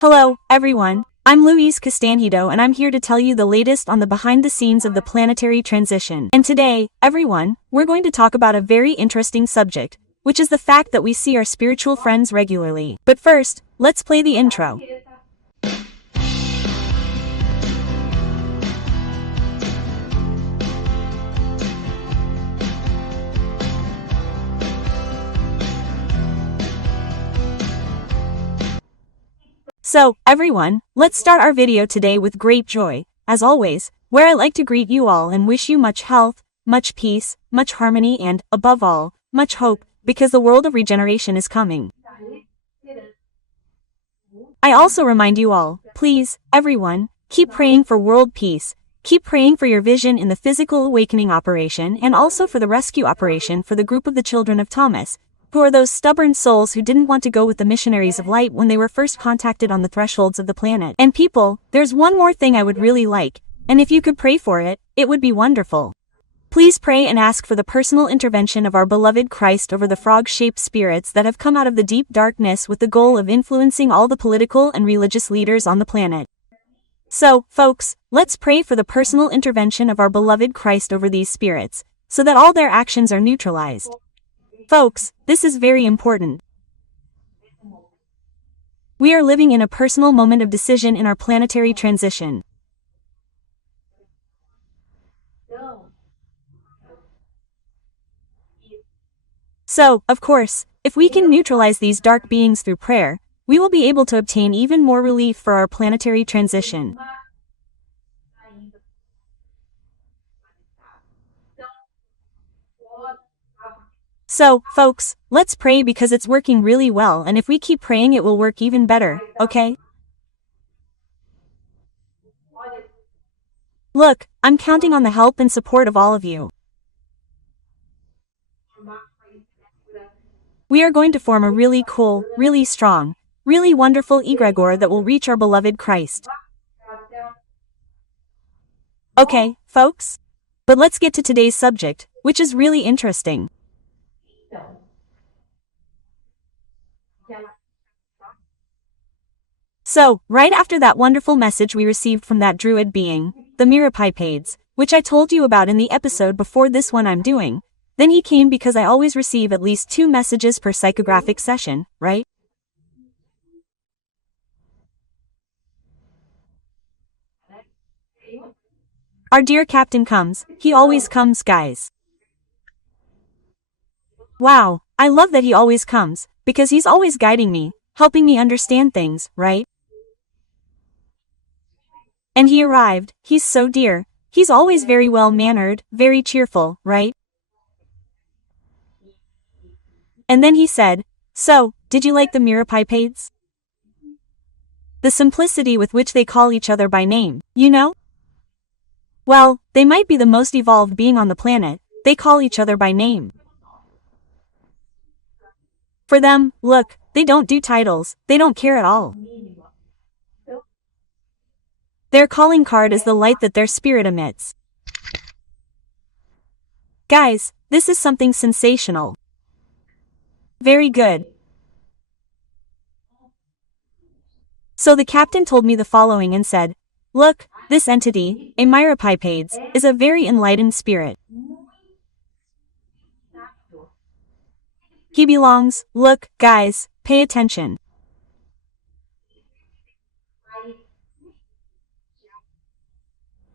Hello, everyone. I'm Louise Castanhedo and I'm here to tell you the latest on the behind the scenes of the planetary transition. And today, everyone, we're going to talk about a very interesting subject, which is the fact that we see our spiritual friends regularly. But first, let's play the intro. So, everyone, let's start our video today with great joy, as always, where I like to greet you all and wish you much health, much peace, much harmony and, above all, much hope, because the world of regeneration is coming. I also remind you all, please, everyone, keep praying for world peace, keep praying for your vision in the physical awakening operation and also for the rescue operation for the group of the children of Thomas, who are those stubborn souls who didn't want to go with the missionaries of light when they were first contacted on the thresholds of the planet. And people, there's one more thing I would really like, and if you could pray for it, it would be wonderful. Please pray and ask for the personal intervention of our beloved Christ over the frog-shaped spirits that have come out of the deep darkness with the goal of influencing all the political and religious leaders on the planet. So, folks, let's pray for the personal intervention of our beloved Christ over these spirits, so that all their actions are neutralized. Folks, this is very important. We are living in a personal moment of decision in our planetary transition. So, of course, if we can neutralize these dark beings through prayer, we will be able to obtain even more relief for our planetary transition. So, folks, let's pray because it's working really well and if we keep praying it will work even better, okay? Look, I'm counting on the help and support of all of you. We are going to form a really cool, really strong, really wonderful egregore that will reach our beloved Christ. Okay, folks? But let's get to today's subject, which is really interesting. So, right after that wonderful message we received from that druid being, the Mirapipades, which I told you about in the episode before this one I'm doing, then he came because I always receive at least 2 messages per psychographic session, right? Our dear captain comes, he always comes, guys. Wow, I love that he always comes, because he's always guiding me, helping me understand things, right? And he arrived, he's so dear, he's always very well-mannered, very cheerful, right? And then he said, so, did you like the Mirapipades? The simplicity with which they call each other by name, you know? Well, they might be the most evolved being on the planet, they call each other by name. For them, look, they don't do titles, they don't care at all. Their calling card is the light that their spirit emits. Guys, this is something sensational. Very good. So the captain told me the following and said, look, this entity, a Mirapipades, is a very enlightened spirit. He belongs, look, guys, pay attention.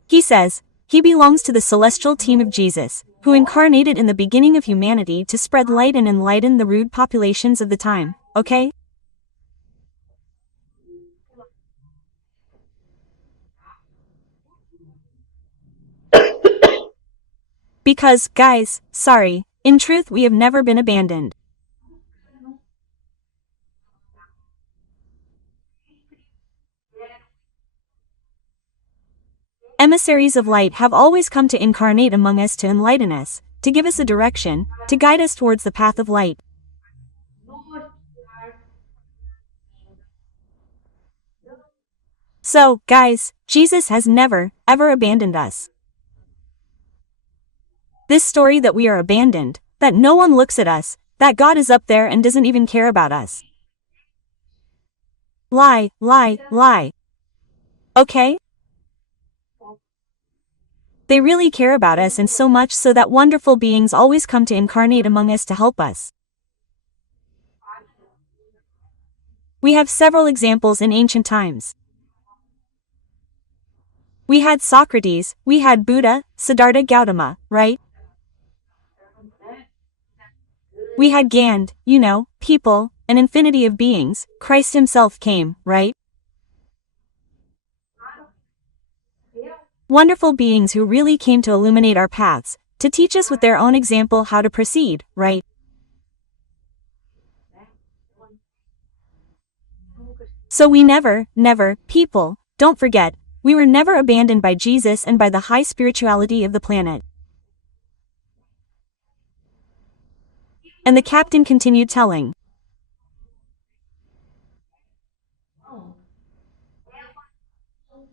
He says, he belongs to the celestial team of Jesus, who incarnated in the beginning of humanity to spread light and enlighten the rude populations of the time, okay? Because, guys, sorry, in truth we have never been abandoned. Emissaries of light have always come to incarnate among us to enlighten us, to give us a direction, to guide us towards the path of light. So, guys, Jesus has never, ever abandoned us. This story that we are abandoned, that no one looks at us, that God is up there and doesn't even care about us. Lie, lie, lie. Okay? They really care about us, and so much so that wonderful beings always come to incarnate among us to help us. We have several examples in ancient times. We had Socrates, we had Buddha, Siddhartha Gautama, right? We had Gand, people, an infinity of beings. Christ himself came, right? Wonderful beings who really came to illuminate our paths, to teach us with their own example how to proceed, right? So we never, people, don't forget, we were never abandoned by Jesus and by the high spirituality of the planet. And the captain continued telling.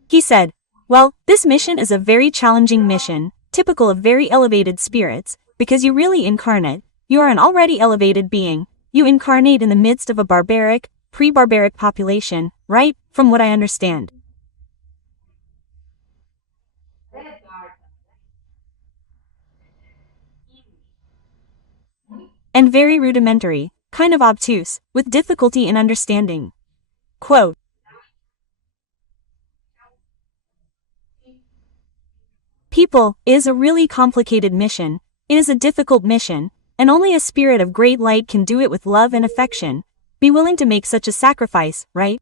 He said, well, this mission is a very challenging mission, typical of very elevated spirits, because you really incarnate, you are an already elevated being, you incarnate in the midst of a barbaric, pre-barbaric population, right, from what I understand. And very rudimentary, kind of obtuse, with difficulty in understanding. Quote, people, is a really complicated mission, it is a difficult mission, and only a spirit of great light can do it with love and affection, be willing to make such a sacrifice, right?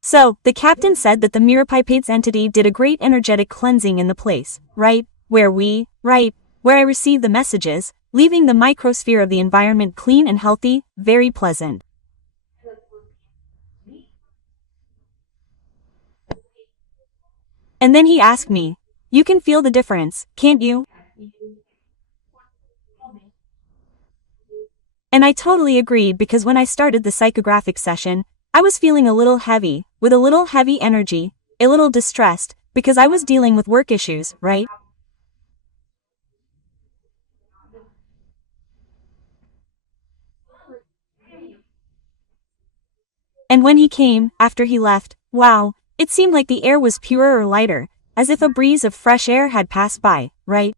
So, the captain said that the Mirapipates entity did a great energetic cleansing in the place, right, where I received the messages, leaving the microsphere of the environment clean and healthy, very pleasant. And then he asked me, you can feel the difference, can't you? And I totally agreed, because when I started the psychographic session, I was feeling a little heavy, with a little heavy energy, a little distressed, because I was dealing with work issues, right? And when he came, after he left, wow, it seemed like the air was purer or lighter, as if a breeze of fresh air had passed by, right?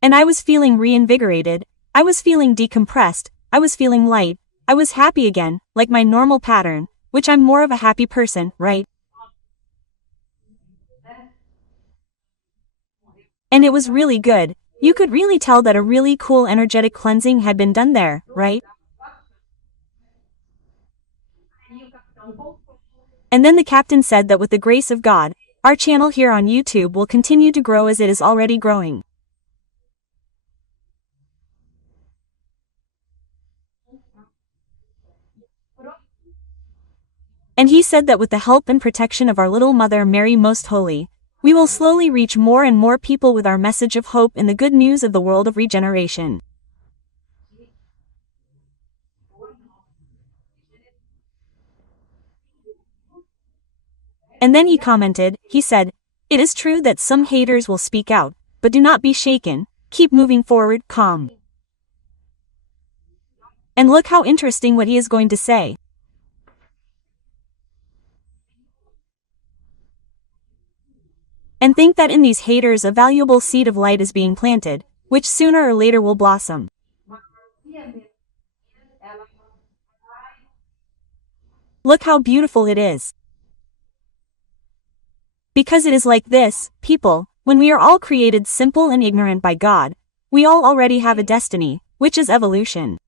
And I was feeling reinvigorated, I was feeling decompressed, I was feeling light, I was happy again, like my normal pattern, which I'm more of a happy person, right? And it was really good, you could really tell that a really cool energetic cleansing had been done there, right? And then the captain said that with the grace of God, our channel here on YouTube will continue to grow as it is already growing. And he said that with the help and protection of our little Mother Mary Most Holy, we will slowly reach more and more people with our message of hope and the good news of the world of regeneration. And then he commented, he said, it is true that some haters will speak out, but do not be shaken, keep moving forward, calm. And look how interesting what he is going to say. And think that in these haters a valuable seed of light is being planted, which sooner or later will blossom. Look how beautiful it is. Because it is like this, people, when we are all created simple and ignorant by God, we all already have a destiny, which is evolution.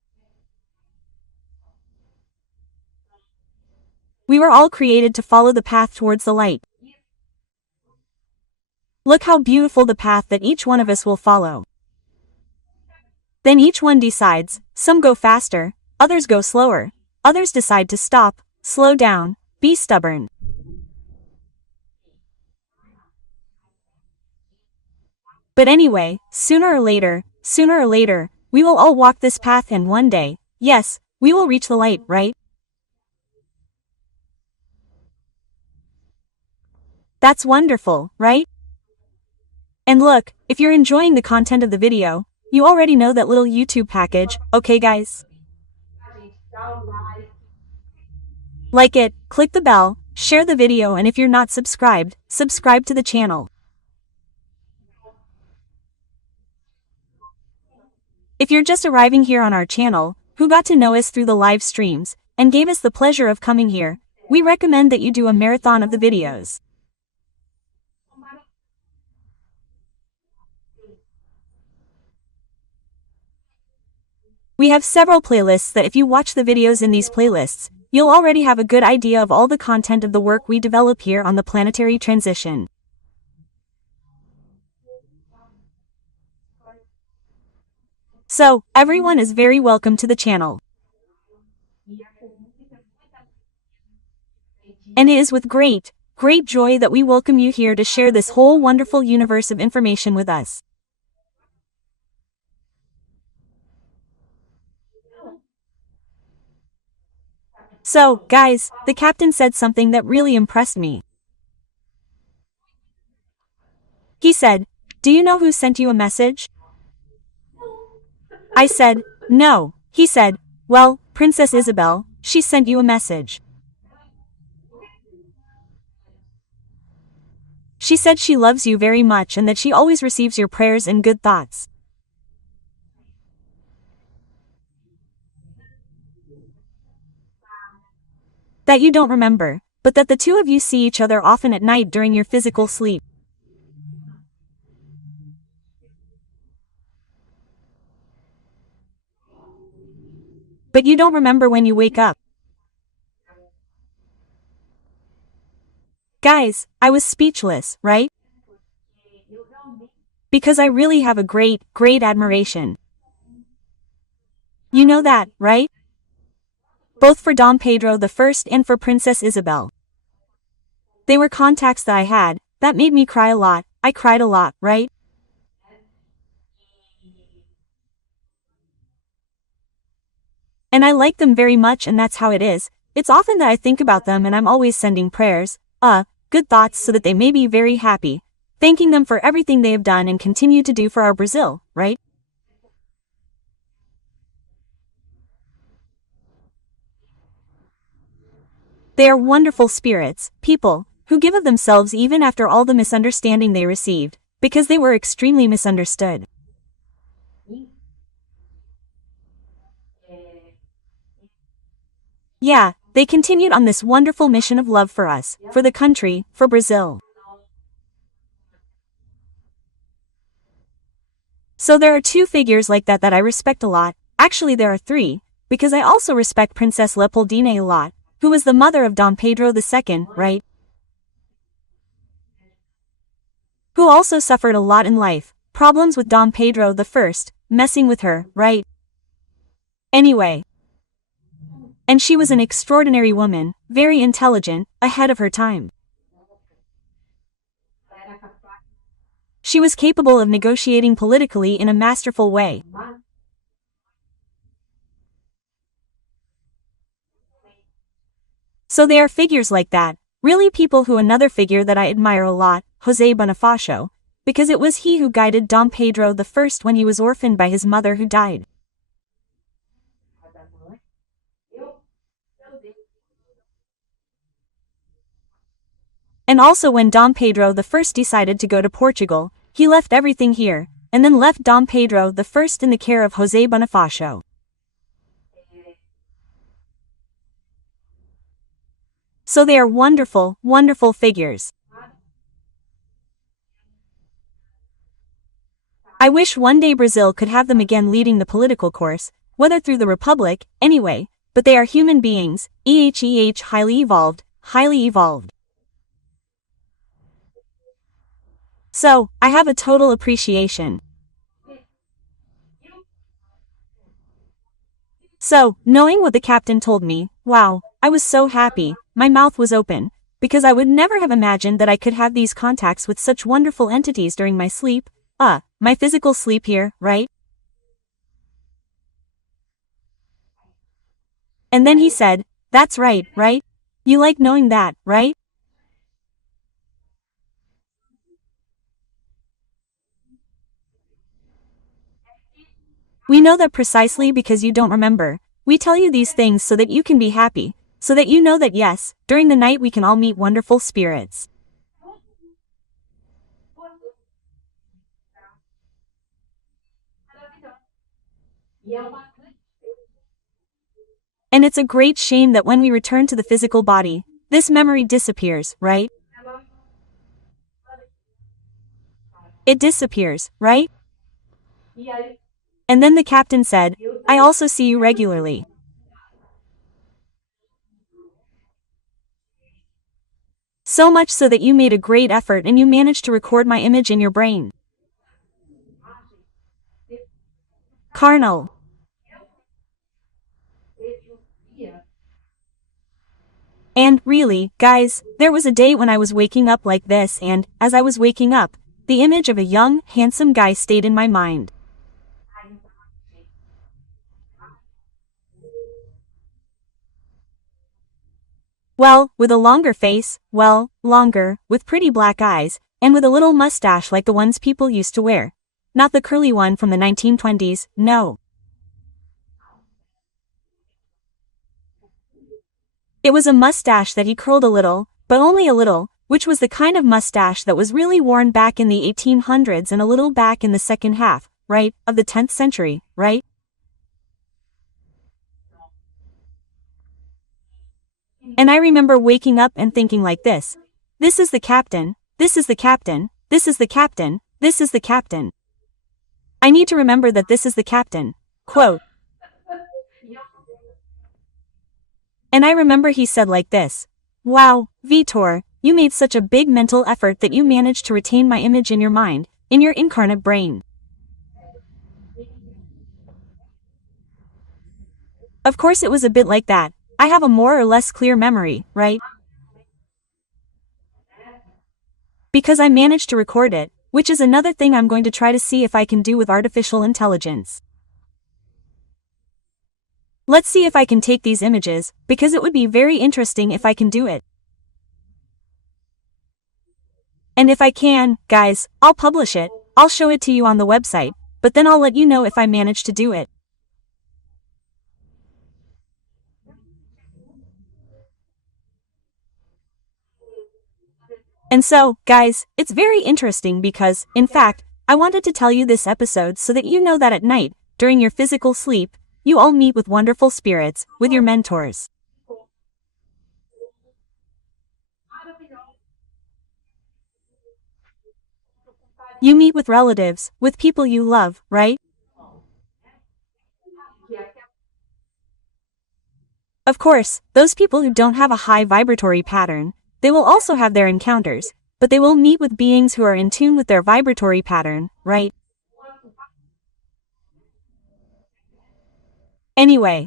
We were all created to follow the path towards the light. Look how beautiful the path that each one of us will follow. Then each one decides, some go faster, others go slower, others decide to stop, slow down, be stubborn. But anyway, sooner or later, we will all walk this path, and one day, yes, we will reach the light, right? That's wonderful, right? And look, if you're enjoying the content of the video, you already know that little YouTube package, okay guys? Like it, click the bell, share the video, and if you're not subscribed, subscribe to the channel. If you're just arriving here on our channel, who got to know us through the live streams, and gave us the pleasure of coming here, we recommend that you do a marathon of the videos. We have several playlists that if you watch the videos in these playlists, you'll already have a good idea of all the content of the work we develop here on the planetary transition. So, everyone is very welcome to the channel. And it is with great joy that we welcome you here to share this whole wonderful universe of information with us. So, guys, the captain said something that really impressed me. He said, "Do you know who sent you a message?" I said, "No." He said, "Well, Princess Isabel, she sent you a message. She said she loves you very much and that she always receives your prayers and good thoughts. That you don't remember, but that the two of you see each other often at night during your physical sleep. But you don't remember when you wake up." Guys, I was speechless, right? Because I really have a great admiration. You know that, right? Both for Dom Pedro I and for Princess Isabel. They were contacts that I had, that made me cry a lot. I cried a lot, right? And I like them very much, and that's how it is. It's often that I think about them and I'm always sending prayers, good thoughts so that they may be very happy, thanking them for everything they have done and continue to do for our Brazil, right? They are wonderful spirits, people, who give of themselves even after all the misunderstanding they received, because they were extremely misunderstood. Yeah, they continued on this wonderful mission of love for us, for the country, for Brazil. So there are two figures like that I respect a lot. Actually there are three, because I also respect Princess Leopoldina a lot, who was the mother of Dom Pedro II, right? Who also suffered a lot in life, problems with Dom Pedro I, messing with her, right? Anyway. And she was an extraordinary woman, very intelligent, ahead of her time. She was capable of negotiating politically in a masterful way. So they are figures like that, really people who another figure that I admire a lot, José Bonifacio, because it was he who guided Dom Pedro I when he was orphaned by his mother who died. And also when Dom Pedro I decided to go to Portugal, he left everything here, and then left Dom Pedro I in the care of José Bonifacio. So they are wonderful figures. I wish one day Brazil could have them again leading the political course, whether through the Republic, anyway, but they are human beings, highly evolved. So, I have a total appreciation. So, knowing what the captain told me, wow, I was so happy, my mouth was open, because I would never have imagined that I could have these contacts with such wonderful entities during my sleep, my physical sleep here, right? And then he said, "That's right, right? You like knowing that, right?" We know that precisely because you don't remember. We tell you these things so that you can be happy, so that you know that yes, during the night we can all meet wonderful spirits. And it's a great shame that when we return to the physical body, this memory disappears, right? It disappears, right? And then the captain said, I also see you regularly. So much so that you made a great effort and you managed to record my image in your brain. Carnal. And, really, guys, there was a day when I was waking up like this and, as I was waking up, the image of a young, handsome guy stayed in my mind. Well, with a longer face, well, longer, with pretty black eyes, and with a little mustache like the ones people used to wear. Not the curly one from the 1920s, no. It was a mustache that he curled a little, but only a little, which was the kind of mustache that was really worn back in the 1800s and a little back in the second half, right, of the 10th century, right? And I remember waking up and thinking like this. This is the captain, this is the captain, this is the captain, this is the captain. I need to remember that this is the captain. Quote. And I remember he said like this. Wow, Vitor, you made such a big mental effort that you managed to retain my image in your mind, in your incarnate brain. Of course it was a bit like that. I have a more or less clear memory, right? Because I managed to record it, which is another thing I'm going to try to see if I can do with artificial intelligence. Let's see if I can take these images, because it would be very interesting if I can do it. And if I can, guys, I'll publish it, I'll show it to you on the website, but then I'll let you know if I manage to do it. And so, guys, it's very interesting because, in fact, I wanted to tell you this episode so that you know that at night, during your physical sleep, you all meet with wonderful spirits, with your mentors. You meet with relatives, with people you love, right? Of course, those people who don't have a high vibratory pattern, they will also have their encounters, but they will meet with beings who are in tune with their vibratory pattern, right? Anyway.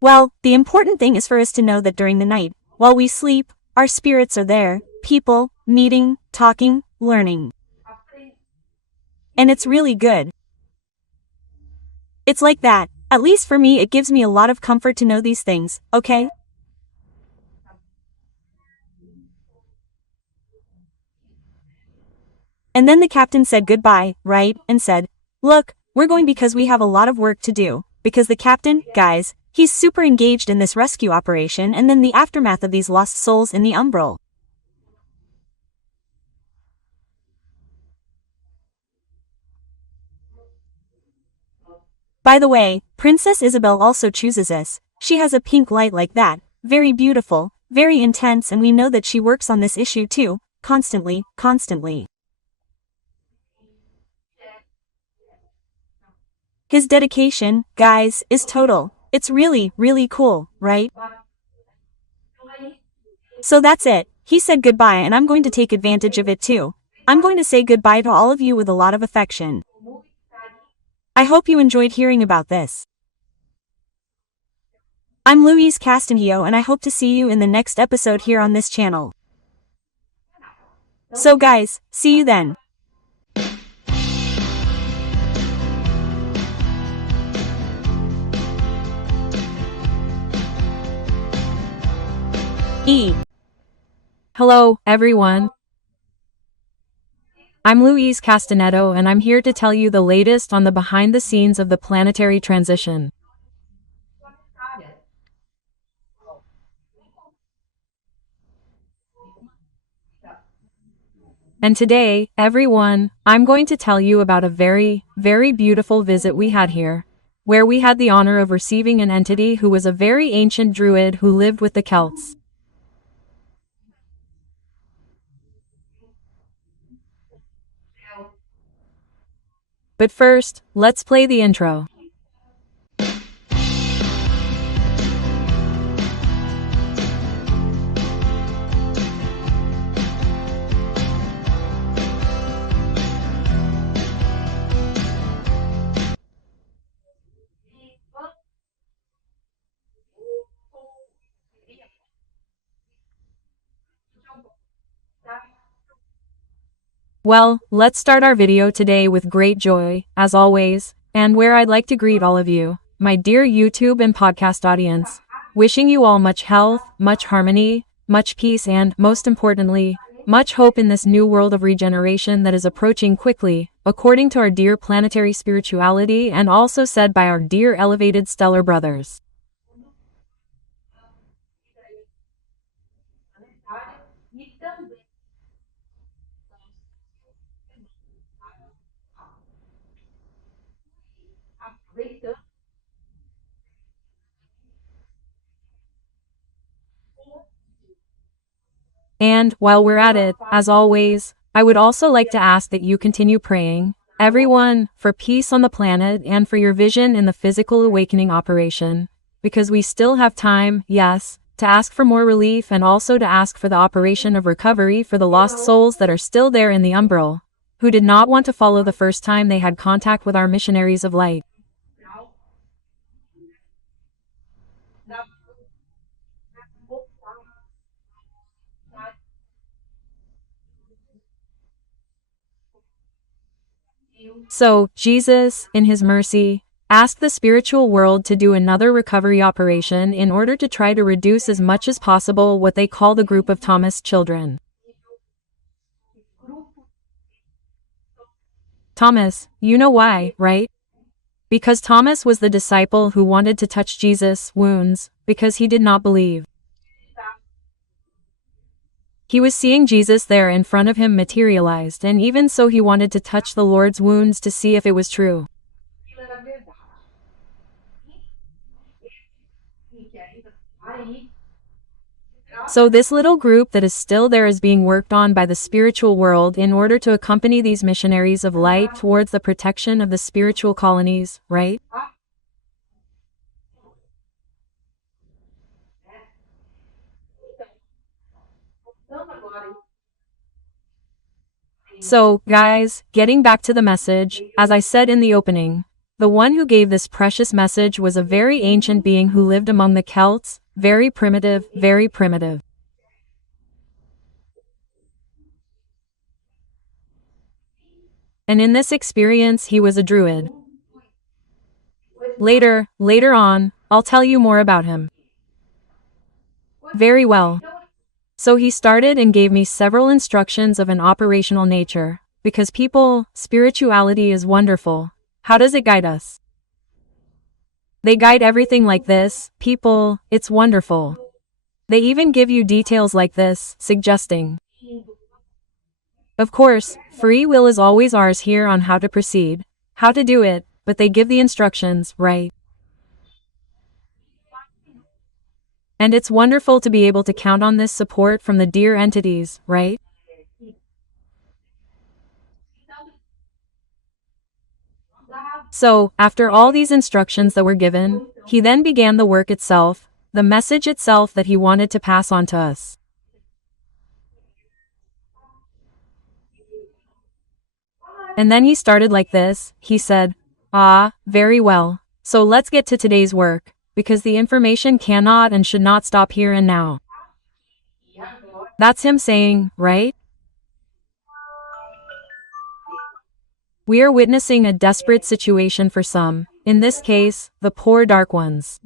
Well, the important thing is for us to know that during the night, while we sleep, our spirits are there, people, meeting, talking, learning. And it's really good. It's like that. At least for me it gives me a lot of comfort to know these things, okay? And then the captain said goodbye, right, and said, look, we're going because we have a lot of work to do, because the captain, guys, he's super engaged in this rescue operation and then the aftermath of these lost souls in the umbral. By the way, Princess Isabel also chooses us. She has a pink light like that, very beautiful, very intense, and we know that she works on this issue too, constantly. His dedication, guys, is total. It's really, really cool, right? So that's it. He said goodbye and I'm going to take advantage of it too. I'm going to say goodbye to all of you with a lot of affection. I hope you enjoyed hearing about this. I'm Louise Castanhedo and I hope to see you in the next episode here on this channel. So guys, see you then. Hello, everyone. I'm Louise Castanhedo and I'm here to tell you the latest on the behind the scenes of the planetary transition. And today, everyone, I'm going to tell you about a very, very beautiful visit we had here, where we had the honor of receiving an entity who was a very ancient druid who lived with the Celts. But first, let's play the intro. Well, let's start our video today with great joy, as always, and where I'd like to greet all of you, my dear YouTube and podcast audience, wishing you all much health, much harmony, much peace and, most importantly, much hope in this new world of regeneration that is approaching quickly, according to our dear planetary spirituality and also said by our dear elevated stellar brothers. And, while we're at it, as always, I would also like to ask that you continue praying, everyone, for peace on the planet and for your vision in the physical awakening operation, because we still have time, yes, to ask for more relief and also to ask for the operation of recovery for the lost souls that are still there in the umbral, who did not want to follow the first time they had contact with our missionaries of light. So, Jesus, in his mercy, asked the spiritual world to do another recovery operation in order to try to reduce as much as possible what they call the group of Thomas children. Thomas, you know why, right? Because Thomas was the disciple who wanted to touch Jesus' wounds, because he did not believe. He was seeing Jesus there in front of him materialized, and even so he wanted to touch the Lord's wounds to see if it was true. So this little group that is still there is being worked on by the spiritual world in order to accompany these missionaries of light towards the protection of the spiritual colonies, right? So, guys, getting back to the message, as I said in the opening, the one who gave this precious message was a very ancient being who lived among the Celts, very primitive, very primitive. And in this experience he was a druid. Later on, I'll tell you more about him. Very well. So he started and gave me several instructions of an operational nature, because people, spirituality is wonderful. How does it guide us? They guide everything like this, people, it's wonderful. They even give you details like this, suggesting. Of course, free will is always ours here on how to proceed, how to do it, but they give the instructions, right? And it's wonderful to be able to count on this support from the dear entities, right? So, after all these instructions that were given, he then began the work itself, the message itself that he wanted to pass on to us. And then he started like this, he said, very well. So let's get to today's work, because the information cannot and should not stop here and now. That's him saying, right? We are witnessing a desperate situation for some, in this case, the poor dark ones.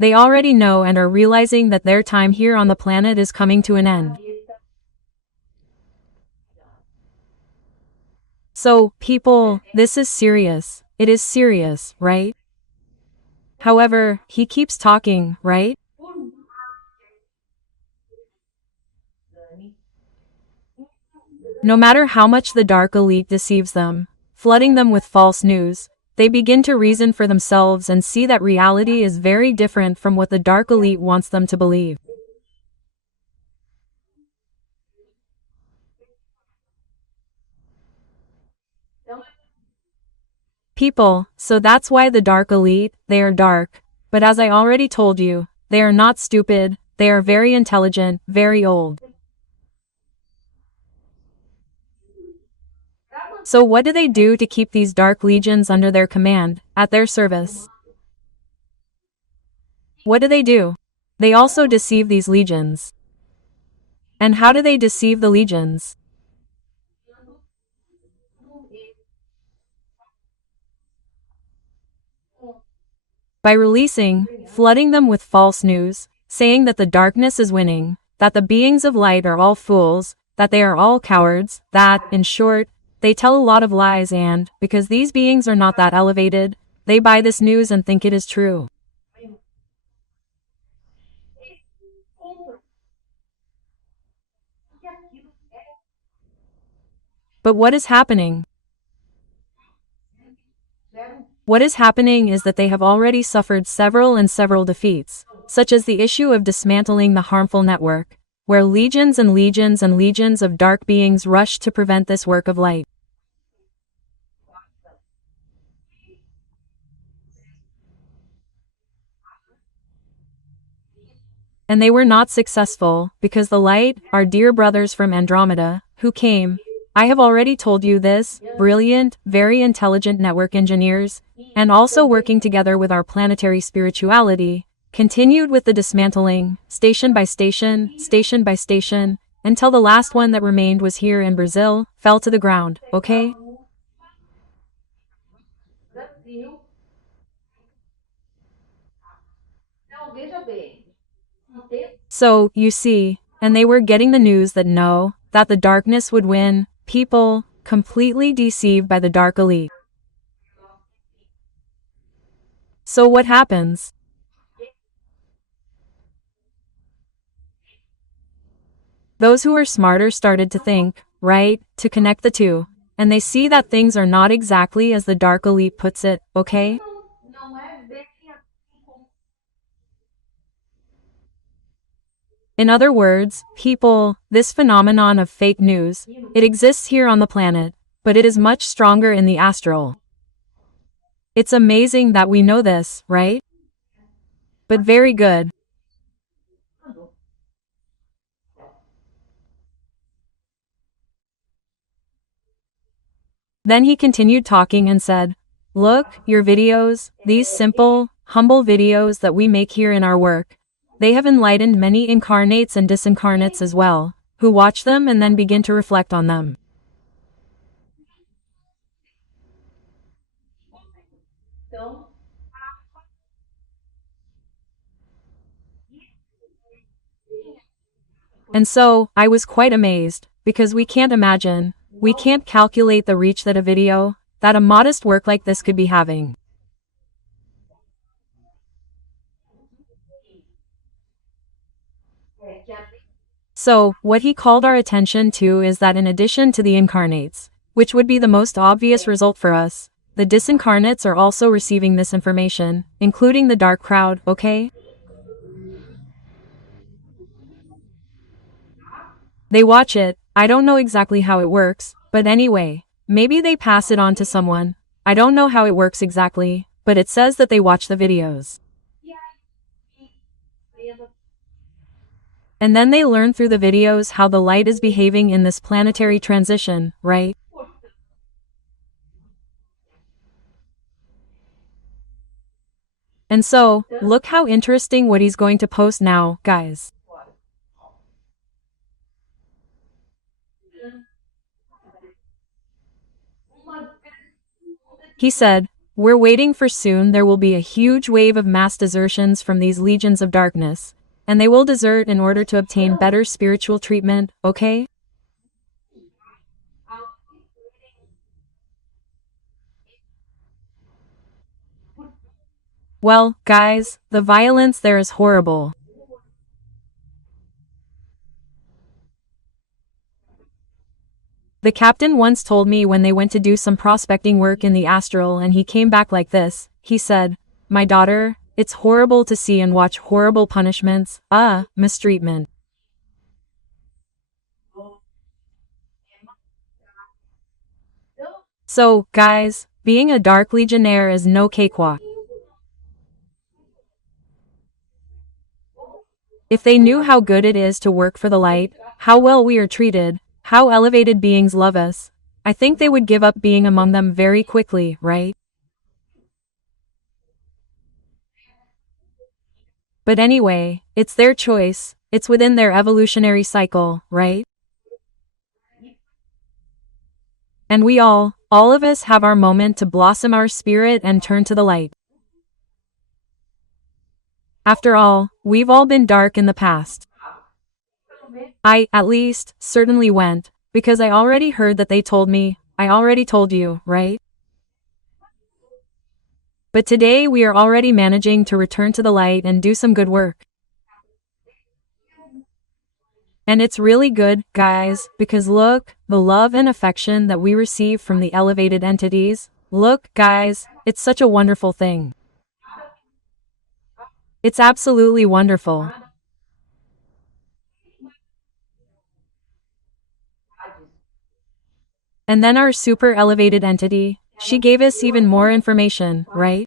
They already know and are realizing that their time here on the planet is coming to an end. So, people, this is serious. It is serious, right? However, he keeps talking, right? No matter how much the dark elite deceives them, flooding them with false news, they begin to reason for themselves and see that reality is very different from what the dark elite wants them to believe. People, so that's why the dark elite, they are dark. But as I already told you, they are not stupid, they are very intelligent, very old. So what do they do to keep these dark legions under their command, at their service? What do? They also deceive these legions. And how do they deceive the legions? By releasing, flooding them with false news, saying that the darkness is winning, that the beings of light are all fools, that they are all cowards, that, in short, they tell a lot of lies and, because these beings are not that elevated, they buy this news and think it is true. But what is happening? What is happening is that they have already suffered several defeats, such as the issue of dismantling the harmful network, where legions and legions and legions of dark beings rushed to prevent this work of light. And they were not successful, because the light, our dear brothers from Andromeda, who came, I have already told you this, brilliant, very intelligent network engineers, and also working together with our planetary spirituality, continued with the dismantling, station by station, until the last one that remained was here in Brazil, fell to the ground, okay? So, you see, and they were getting the news that no, that the darkness would win, people, completely deceived by the dark elite. So what happens? Those who are smarter started to think, right, to connect the two, and they see that things are not exactly as the dark elite puts it, okay? In other words, people, this phenomenon of fake news, it exists here on the planet, but it is much stronger in the astral. It's amazing that we know this, right? But very good. Then he continued talking and said, look, your videos, these simple, humble videos that we make here in our work, they have enlightened many incarnates and disincarnates as well, who watch them and then begin to reflect on them. And so, I was quite amazed, because we can't imagine, we can't calculate the reach that a video, that a modest work like this could be having. So, what he called our attention to is that in addition to the incarnates, which would be the most obvious result for us, the disincarnates are also receiving this information, including the dark crowd, okay? They watch it, I don't know exactly how it works, but anyway, maybe they pass it on to someone. I don't know how it works exactly, but it says that they watch the videos. And then they learn through the videos how the light is behaving in this planetary transition, right? And so, look how interesting what he's going to post now, guys. He said, We're waiting for soon there will be a huge wave of mass desertions from these legions of darkness, and they will desert in order to obtain better spiritual treatment, okay? Well, guys, the violence there is horrible. The captain once told me when they went to do some prospecting work in the astral and he came back like this, he said, "My daughter, it's horrible to see and watch horrible punishments, mistreatment." So, guys, being a dark legionnaire is no cakewalk. If they knew how good it is to work for the light, how well we are treated, how elevated beings love us, I think they would give up being among them very quickly, right? But anyway, it's their choice, it's within their evolutionary cycle, right? And we all of us have our moment to blossom our spirit and turn to the light. After all, we've all been dark in the past. I, at least, certainly went, because I already heard that they told me, I already told you, right? But today we are already managing to return to the light and do some good work. And it's really good, guys, because look, the love and affection that we receive from the elevated entities, look, guys, it's such a wonderful thing. It's absolutely wonderful. And then our super elevated entity, she gave us even more information, right?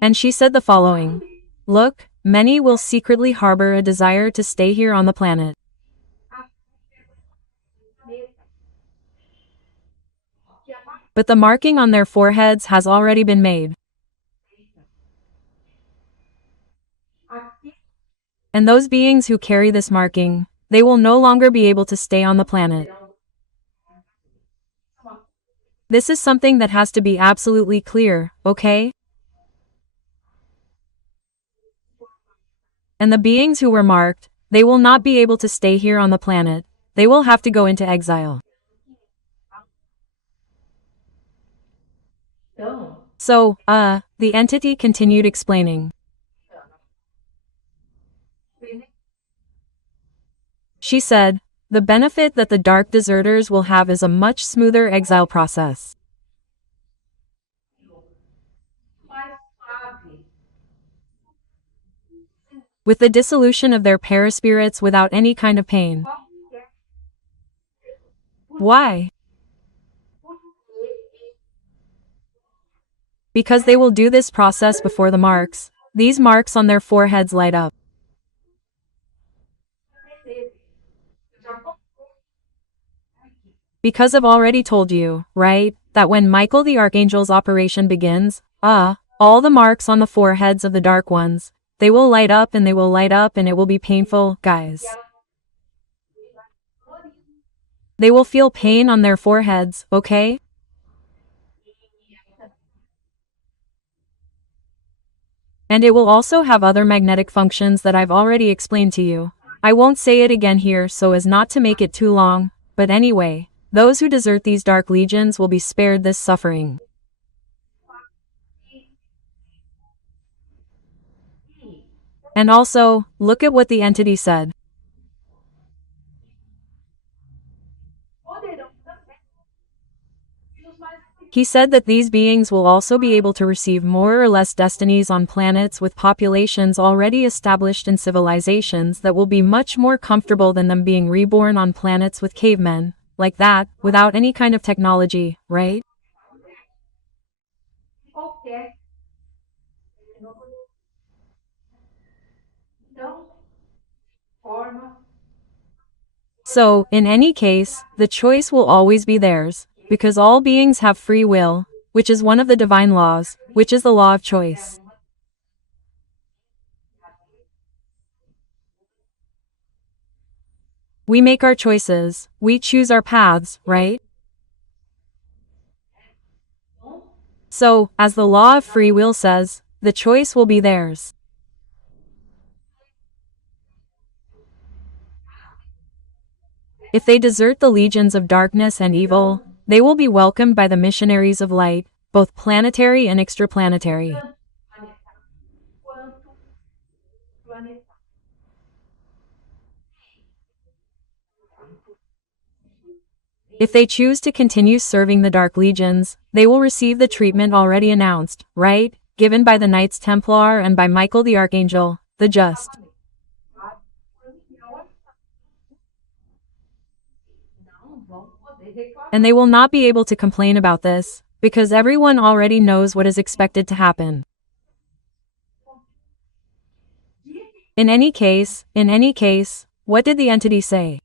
And she said the following. Look, many will secretly harbor a desire to stay here on the planet. But the marking on their foreheads has already been made. And those beings who carry this marking, they will no longer be able to stay on the planet. This is something that has to be absolutely clear, okay? And the beings who were marked, they will not be able to stay here on the planet. They will have to go into exile. So, the entity continued explaining. She said, the benefit that the dark deserters will have is a much smoother exile process. With the dissolution of their paraspirits without any kind of pain. Why? Because they will do this process before the marks. These marks on their foreheads light up. Because I've already told you, right, that when Michael the Archangel's operation begins, all the marks on the foreheads of the dark ones, they will light up and they will light up and it will be painful, guys. They will feel pain on their foreheads, okay? And it will also have other magnetic functions that I've already explained to you. I won't say it again here so as not to make it too long, but anyway, those who desert these dark legions will be spared this suffering. And also, look at what the entity said. He said that these beings will also be able to receive more or less destinies on planets with populations already established in civilizations that will be much more comfortable than them being reborn on planets with cavemen, like that, without any kind of technology, right? So, in any case, the choice will always be theirs, because all beings have free will, which is one of the divine laws, which is the law of choice. We make our choices, we choose our paths, right? So, as the law of free will says, the choice will be theirs. If they desert the legions of darkness and evil, they will be welcomed by the missionaries of light, both planetary and extraplanetary. If they choose to continue serving the Dark Legions, they will receive the treatment already announced, right? Given by the Knights Templar and by Michael the Archangel, the Just. And they will not be able to complain about this, because everyone already knows what is expected to happen. In any case, what did the entity say?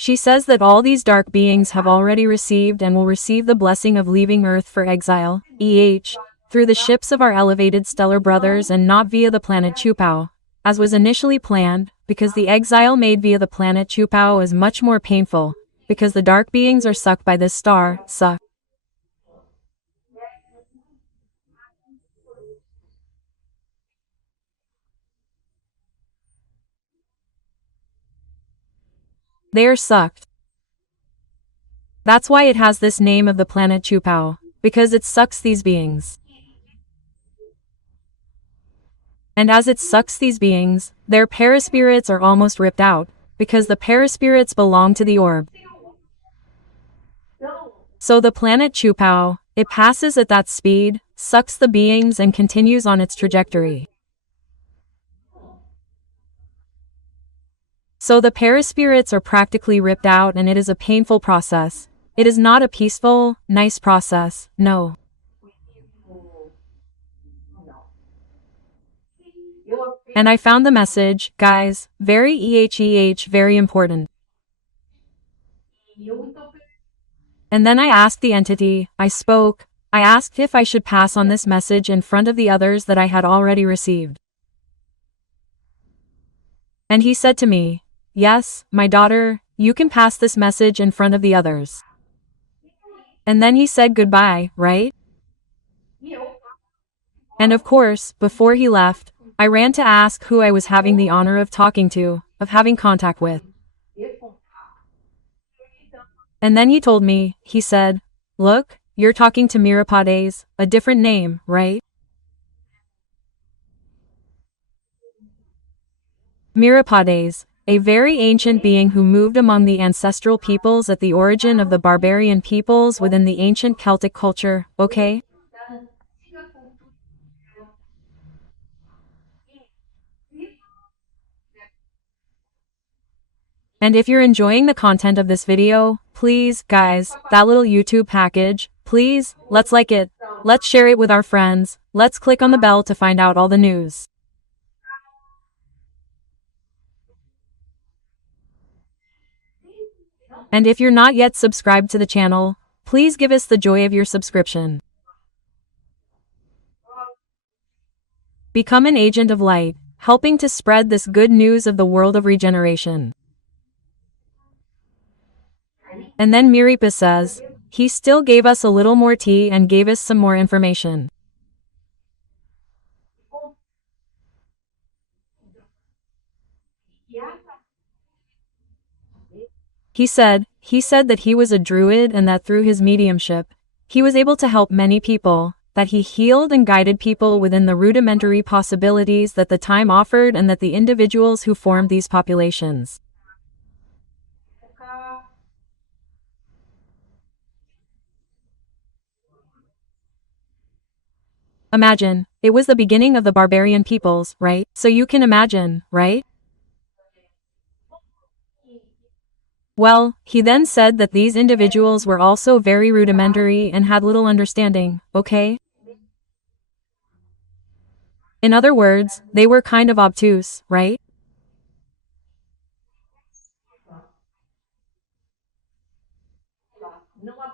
She says that all these dark beings have already received and will receive the blessing of leaving Earth for exile, through the ships of our elevated stellar brothers and not via the planet Chupao, as was initially planned, because the exile made via the planet Chupao is much more painful, because the dark beings are sucked by this star, They are sucked. That's why it has this name of the planet Chupao, because it sucks these beings. And as it sucks these beings, their paraspirits are almost ripped out, because the paraspirits belong to the orb. So the planet Chupao, it passes at that speed, sucks the beings and continues on its trajectory. So the paraspirits are practically ripped out and it is a painful process. It is not a peaceful, nice process, no. And I found the message, guys, very very important. And then I asked the entity, I asked if I should pass on this message in front of the others that I had already received. And he said to me, yes, my daughter, you can pass this message in front of the others. And then he said goodbye, right? And of course, before he left, I ran to ask who I was having the honor of talking to, of having contact with. And then he told me, he said, look, you're talking to Mirapades, a different name, right? Mirapades, a very ancient being who moved among the ancestral peoples at the origin of the barbarian peoples within the ancient Celtic culture, okay? And if you're enjoying the content of this video, please, guys, that little YouTube package, please, let's like it, let's share it with our friends, let's click on the bell to find out all the news. And if you're not yet subscribed to the channel, please give us the joy of your subscription. Become an agent of light, helping to spread this good news of the world of regeneration. And then Miripa says, he still gave us a little more tea and gave us some more information. He said that he was a druid and that through his mediumship, he was able to help many people, that he healed and guided people within the rudimentary possibilities that the time offered and that the individuals who formed these populations. Imagine, it was the beginning of the barbarian peoples, right? So you can imagine, right? Well, he then said that these individuals were also very rudimentary and had little understanding, okay? In other words, they were kind of obtuse, right?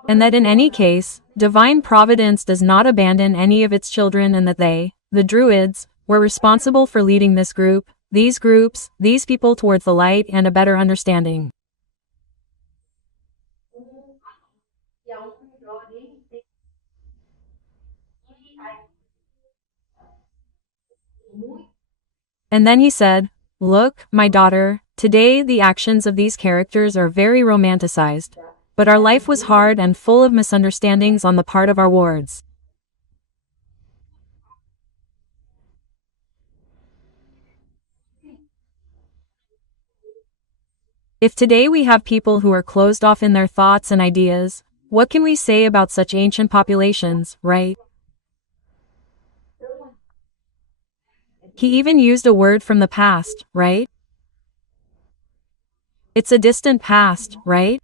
And that in any case, divine providence does not abandon any of its children, and that they, the druids, were responsible for leading this group, these groups, these people towards the light and a better understanding. And then he said, "Look, my daughter, today the actions of these characters are very romanticized. But our life was hard and full of misunderstandings on the part of our wards. If today we have people who are closed off in their thoughts and ideas, what can we say about such ancient populations, right?" He even used a word from the past, right? It's a distant past, right?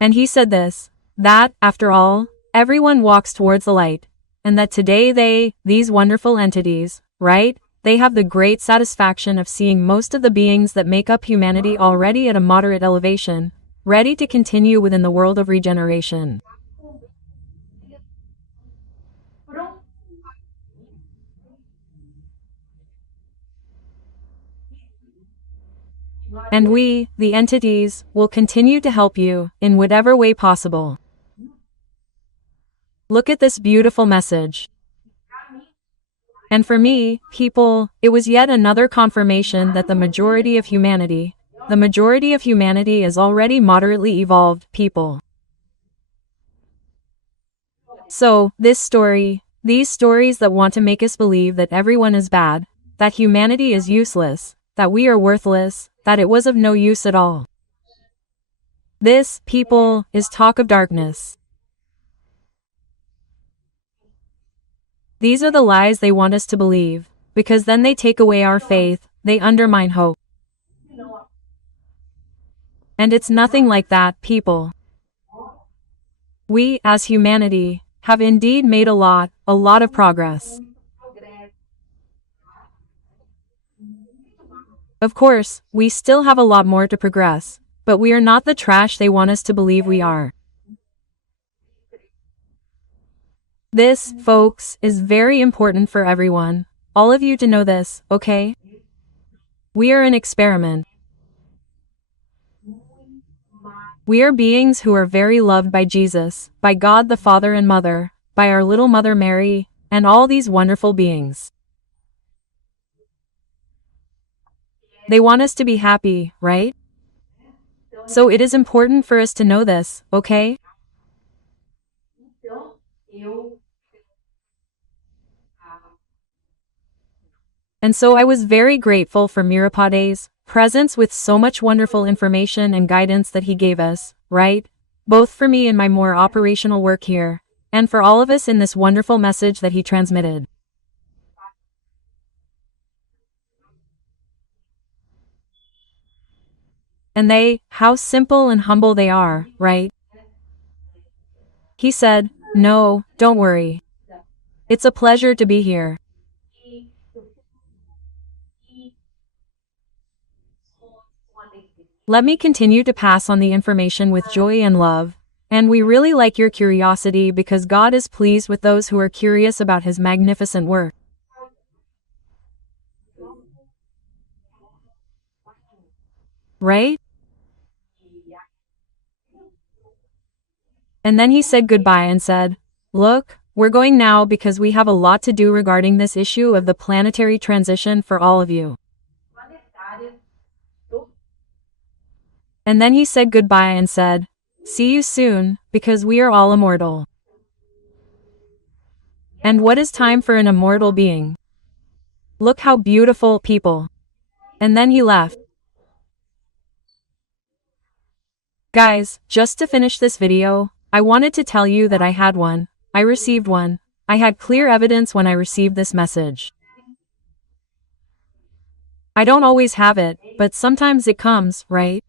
And he said this, that, after all, everyone walks towards the light, and that today they, these wonderful entities, right, they have the great satisfaction of seeing most of the beings that make up humanity already at a moderate elevation, ready to continue within the world of regeneration. And we, the entities, will continue to help you, in whatever way possible. Look at this beautiful message. And for me, people, it was yet another confirmation that the majority of humanity is already moderately evolved people. So, these stories that want to make us believe that everyone is bad, that humanity is useless, that we are worthless, that it was of no use at all. This, people, is talk of darkness. These are the lies they want us to believe, because then they take away our faith, they undermine hope. And it's nothing like that, people. We, as humanity, have indeed made a lot of progress. Of course, we still have a lot more to progress, but we are not the trash they want us to believe we are. This, folks, is very important for everyone, all of you to know this, okay? We are an experiment. We are beings who are very loved by Jesus, by God the Father and Mother, by our little Mother Mary, and all these wonderful beings. They want us to be happy, right? So it is important for us to know this, okay? And so I was very grateful for Mirapade's presence with so much wonderful information and guidance that he gave us, right? Both for me in my more operational work here, and for all of us in this wonderful message that he transmitted. And they, how simple and humble they are, right? He said, "No, don't worry. It's a pleasure to be here. Let me continue to pass on the information with joy and love, and we really like your curiosity because God is pleased with those who are curious about his magnificent work." Right? And then he said goodbye and said, "Look, we're going now because we have a lot to do regarding this issue of the planetary transition for all of you." And then he said goodbye and said, "See you soon, because we are all immortal." And what is time for an immortal being? Look how beautiful, people. And then he left. Guys, just to finish this video, I wanted to tell you that I received one. I had clear evidence when I received this message. I don't always have it, but sometimes it comes, right?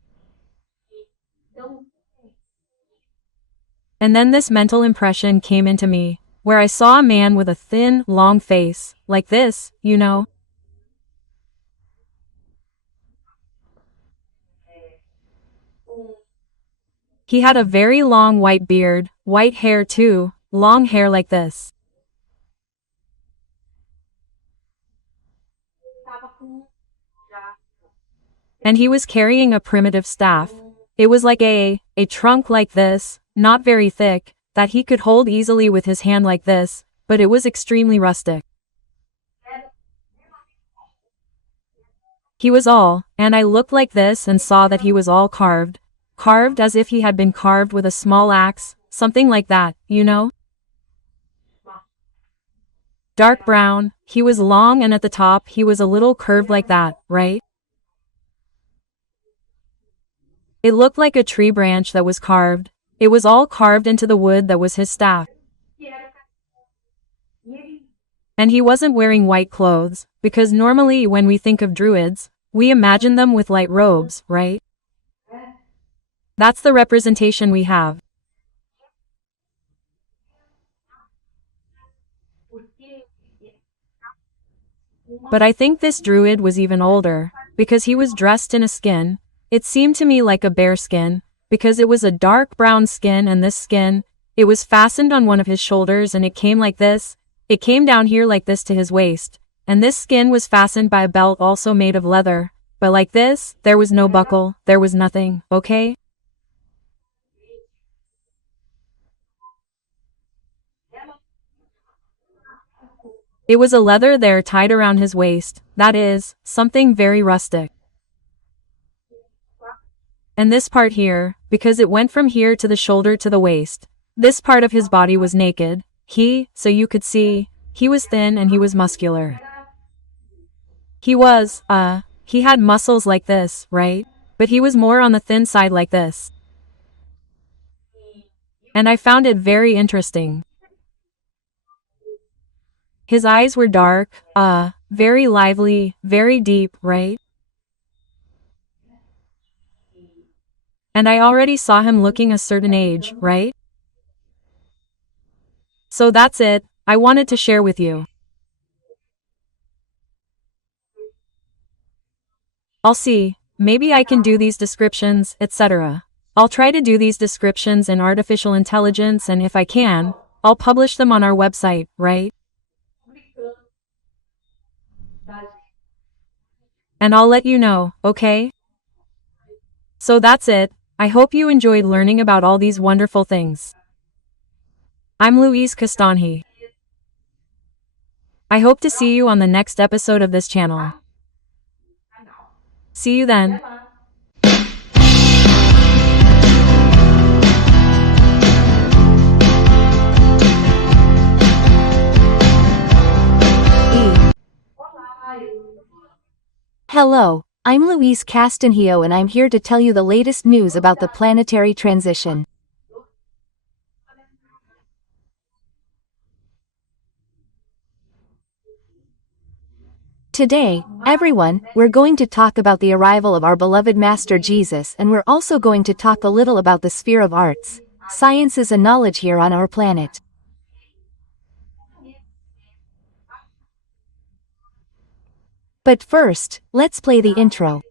And then this mental impression came into me. where I saw a man with a thin, long face, like this, you know. He had a very long white beard, white hair too, long hair like this. And he was carrying a primitive staff. It was like a trunk like this, not very thick, that he could hold easily with his hand like this, but it was extremely rustic. He was all, and I looked like this and saw that he was all carved. Carved as if he had been carved with a small axe, something like that, you know? Dark brown, he was long and at the top he was a little curved like that, right? It looked like a tree branch that was carved. It was all carved into the wood that was his staff. And he wasn't wearing white clothes, because normally when we think of druids, we imagine them with light robes, right? That's the representation we have. But I think this druid was even older, because he was dressed in a skin. It seemed to me like a bear skin, because it was a dark brown skin, and this skin, it was fastened on one of his shoulders and it came like this. It came down here like this to his waist, and this skin was fastened by a belt also made of leather, but like this, there was no buckle, there was nothing, okay? It was a leather there tied around his waist, that is, something very rustic. And this part here, because it went from here to the shoulder to the waist, this part of his body was naked. So you could see, he was thin and he was muscular. He had muscles like this, right? But he was more on the thin side like this. And I found it very interesting. His eyes were dark, very lively, very deep, right? And I already saw him looking a certain age, right? So that's it, I wanted to share with you. I'll see, maybe I can do these descriptions, etc. I'll try to do these descriptions in artificial intelligence, and if I can, I'll publish them on our website, right? And I'll let you know, okay? So that's it, I hope you enjoyed learning about all these wonderful things. I'm Louise Castanhedo. I hope to see you on the next episode of this channel. See you then. Hello, I'm Louise Castanhedo and I'm here to tell you the latest news about the planetary transition. Today, everyone, we're going to talk about the arrival of our beloved Master Jesus, and we're also going to talk a little about the sphere of arts, sciences and knowledge here on our planet. But first, let's play the intro.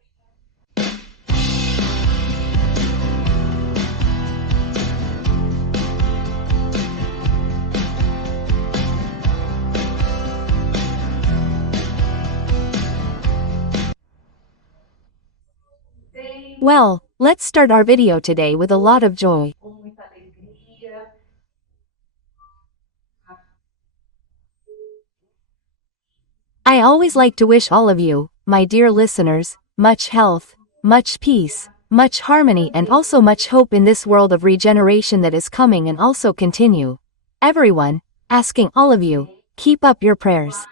Well, let's start our video today with a lot of joy. I always like to wish all of you, my dear listeners, much health, much peace, much harmony and also much hope in this world of regeneration that is coming and also continue. Everyone, asking all of you, keep up your prayers.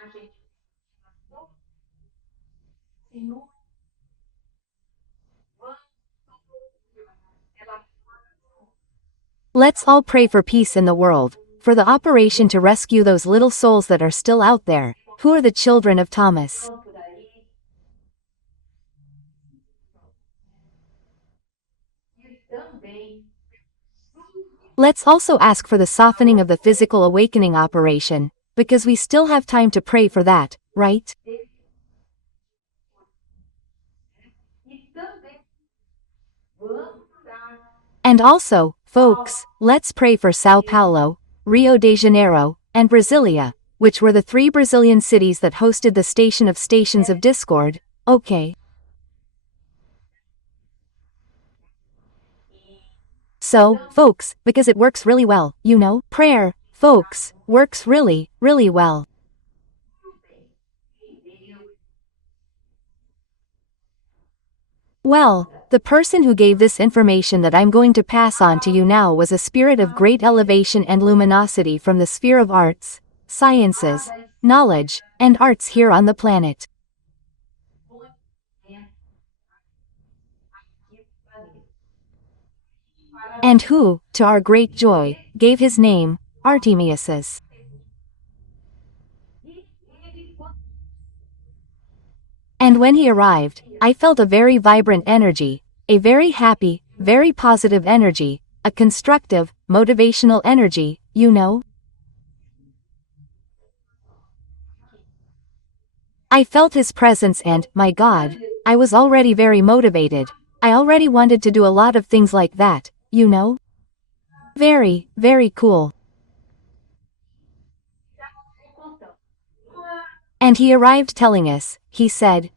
Let's all pray for peace in the world, for the operation to rescue those little souls that are still out there, who are the children of Thomas. Let's also ask for the softening of the physical awakening operation, because we still have time to pray for that, right? And also, folks, let's pray for Sao Paulo, Rio de Janeiro, and Brasilia, which were the 3 Brazilian cities that hosted the Station of Stations of Discord, okay? So, folks, because it works really well, you know, prayer, folks, works really, really well. Well, the person who gave this information that I'm going to pass on to you now was a spirit of great elevation and luminosity from the sphere of arts, sciences, knowledge, and arts here on the planet. And who, to our great joy, gave his name, Artemius. And when he arrived, I felt a very vibrant energy, a very happy, very positive energy, a constructive, motivational energy, you know? I felt his presence and, my God, I was already very motivated. I already wanted to do a lot of things like that, you know? Very, very cool. And he arrived telling us, he said,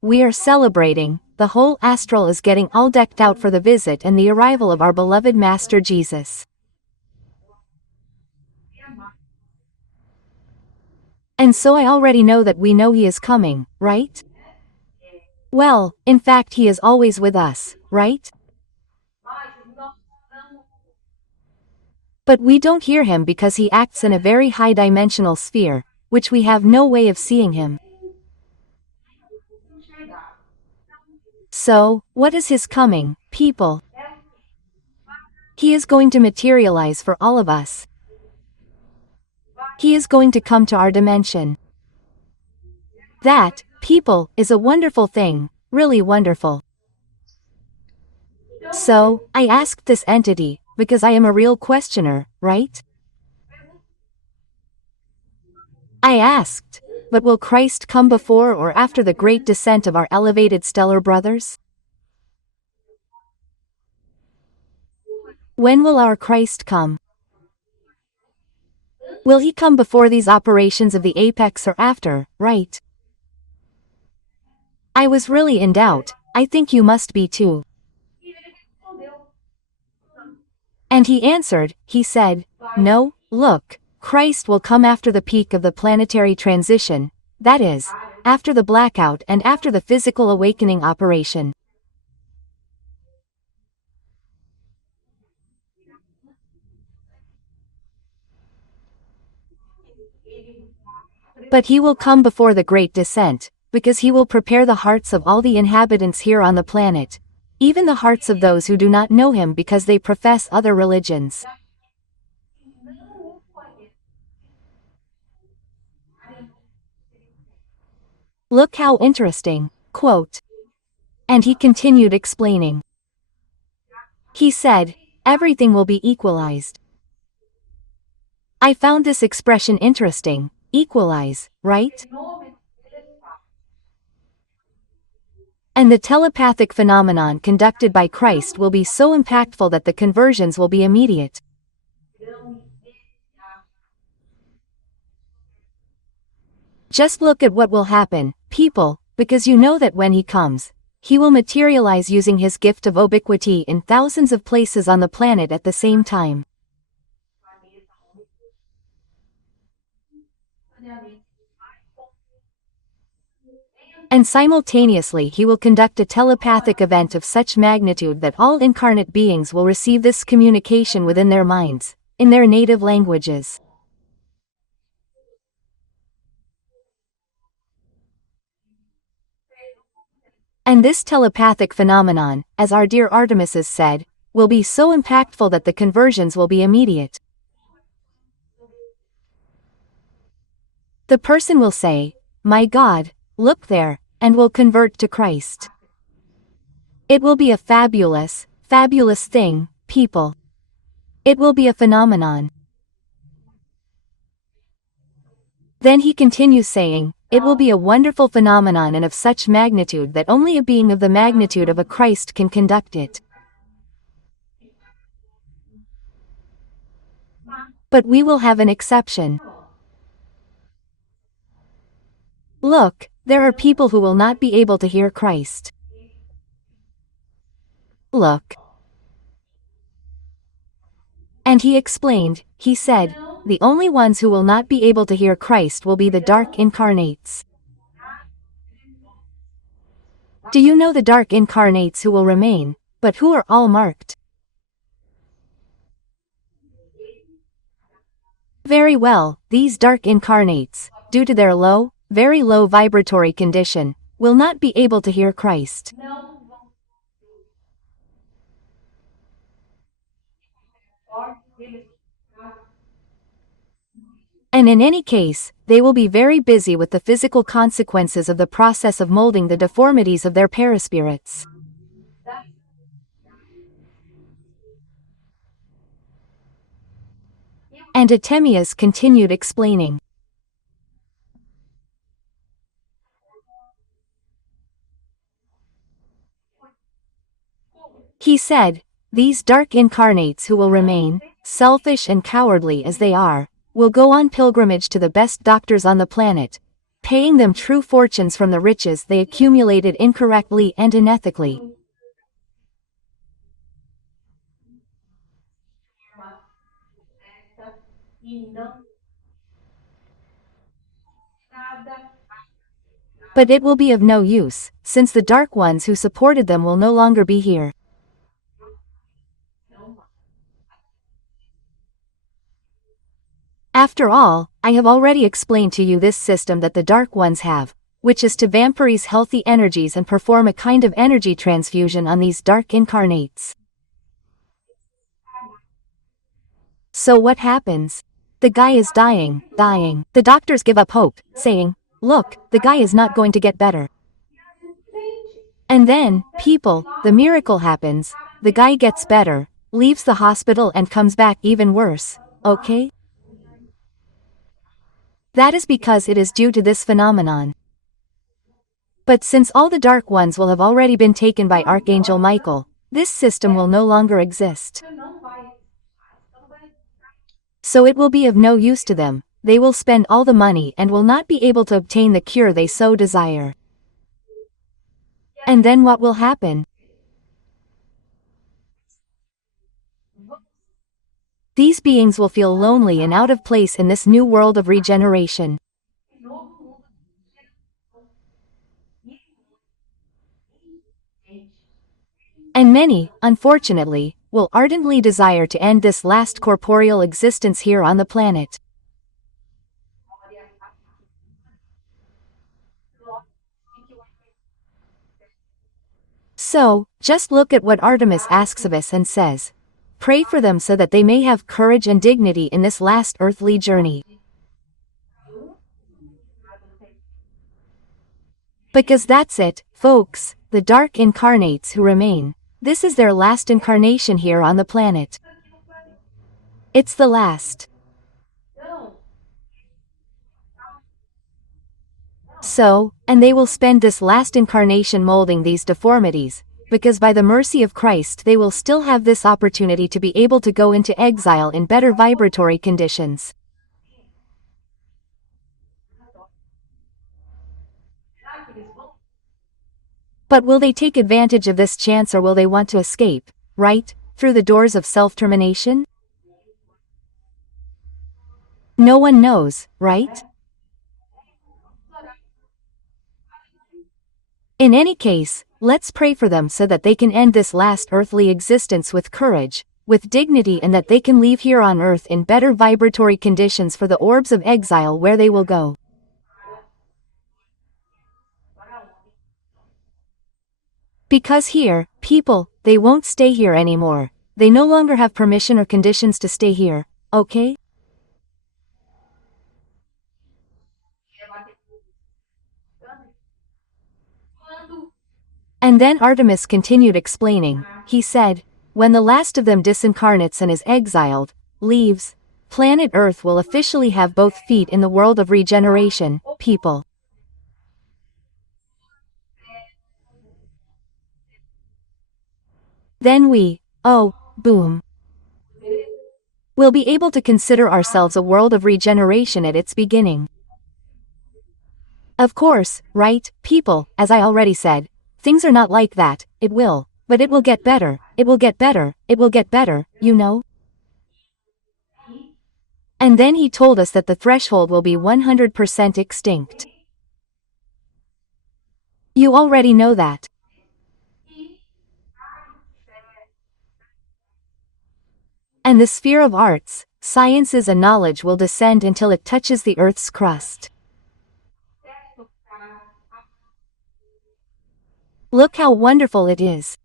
we are celebrating, the whole astral is getting all decked out for the visit and the arrival of our beloved Master Jesus. And so I already know that we know he is coming, right? Well, in fact he is always with us, right? But we don't hear him because he acts in a very high-dimensional sphere, which we have no way of seeing him. So, what is his coming, people? He is going to materialize for all of us. He is going to come to our dimension. That, people, is a wonderful thing, really wonderful. So, I asked this entity, because I am a real questioner, right? I asked, but will Christ come before or after the great descent of our elevated stellar brothers? When will our Christ come? Will he come before these operations of the apex or after, right? I was really in doubt. I think you must be too. And he answered, he said, no, look, Christ will come after the peak of the planetary transition, that is, after the blackout and after the physical awakening operation. But he will come before the great descent, because he will prepare the hearts of all the inhabitants here on the planet, even the hearts of those who do not know him because they profess other religions. Look how interesting, quote. And he continued explaining. He said, everything will be equalized. I found this expression interesting, equalize, right? And the telepathic phenomenon conducted by Christ will be so impactful that the conversions will be immediate. Just look at what will happen, people, because you know that when he comes, he will materialize using his gift of ubiquity in thousands of places on the planet at the same time. And simultaneously he will conduct a telepathic event of such magnitude that all incarnate beings will receive this communication within their minds, in their native languages. And this telepathic phenomenon, as our dear Artemis has said, will be so impactful that the conversions will be immediate. The person will say, my God, look there, and will convert to Christ. It will be a fabulous, fabulous thing, people. It will be a phenomenon. Then he continues saying, it will be a wonderful phenomenon and of such magnitude that only a being of the magnitude of a Christ can conduct it. But we will have an exception. Look, there are people who will not be able to hear Christ. Look. And he explained, he said, the only ones who will not be able to hear Christ will be the dark incarnates. Do you know the dark incarnates who will remain, but who are all marked? Very well, these dark incarnates, due to their low, very low vibratory condition, will not be able to hear Christ. And in any case, they will be very busy with the physical consequences of the process of molding the deformities of their paraspirits. And Artemius continued explaining. He said, these dark incarnates who will remain, selfish and cowardly as they are, will go on pilgrimage to the best doctors on the planet, paying them true fortunes from the riches they accumulated incorrectly and unethically. But it will be of no use, since the dark ones who supported them will no longer be here. After all, I have already explained to you this system that the dark ones have, which is to vampirize healthy energies and perform a kind of energy transfusion on these dark incarnates. So what happens? The guy is dying. The doctors give up hope, saying, look, the guy is not going to get better. And then, the miracle happens, the guy gets better, leaves the hospital and comes back even worse, okay? That is because it is due to this phenomenon. But since all the dark ones will have already been taken by Archangel Michael, this system will no longer exist. So it will be of no use to them, they will spend all the money and will not be able to obtain the cure they so desire. And then what will happen? These beings will feel lonely and out of place in this new world of regeneration. And many, unfortunately, will ardently desire to end this last corporeal existence here on the planet. So, just look at what Artemis asks of us and says. Pray for them so that they may have courage and dignity in this last earthly journey. Because that's it, folks, the dark incarnates who remain. This is their last incarnation here on the planet. It's the last. So, and they will spend this last incarnation molding these deformities, because by the mercy of Christ they will still have this opportunity to be able to go into exile in better vibratory conditions. But will they take advantage of this chance or will they want to escape, right, through the doors of self-termination? No one knows, right? In any case, let's pray for them so that they can end this last earthly existence with courage, with dignity, and that they can leave here on earth in better vibratory conditions for the orbs of exile where they will go. Because here, they won't stay here anymore. They no longer have permission or conditions to stay here, okay? And then Artemis continued explaining. He said, when the last of them disincarnates and is exiled, leaves, planet Earth will officially have both feet in the world of regeneration, people. Then we, oh, boom, will be able to consider ourselves a world of regeneration at its beginning. Of course, right, people, as I already said, things are not like that, but it will get better, it will get better, it will get better, you know? And then he told us that the threshold will be 100% extinct. You already know that. And the sphere of arts, sciences and knowledge will descend until it touches the Earth's crust. Look how wonderful it is.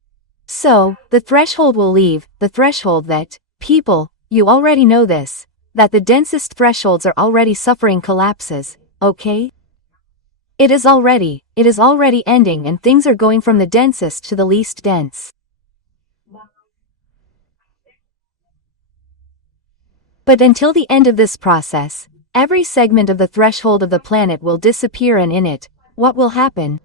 So, the threshold will leave, the threshold that, people, you already know this, that the densest thresholds are already suffering collapses, okay? It is already ending and things are going from the densest to the least dense. But until the end of this process, every segment of the threshold of the planet will disappear, and in it, what will happen?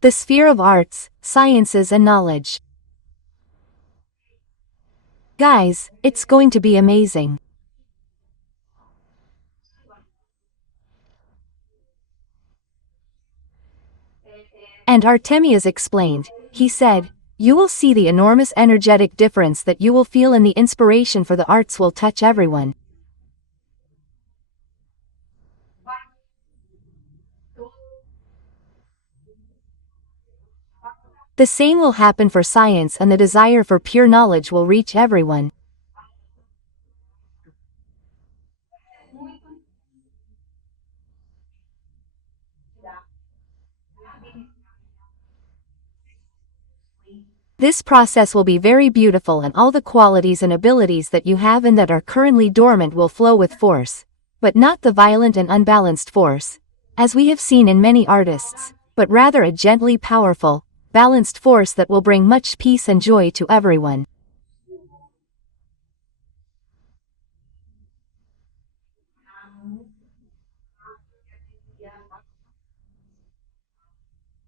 The sphere of arts, sciences and knowledge. Guys, it's going to be amazing. And Artemias explained, he said, you will see the enormous energetic difference that you will feel, and the inspiration for the arts will touch everyone. The same will happen for science, and the desire for pure knowledge will reach everyone. This process will be very beautiful, and all the qualities and abilities that you have and that are currently dormant will flow with force, but not the violent and unbalanced force, as we have seen in many artists, but rather a gently powerful, balanced force that will bring much peace and joy to everyone.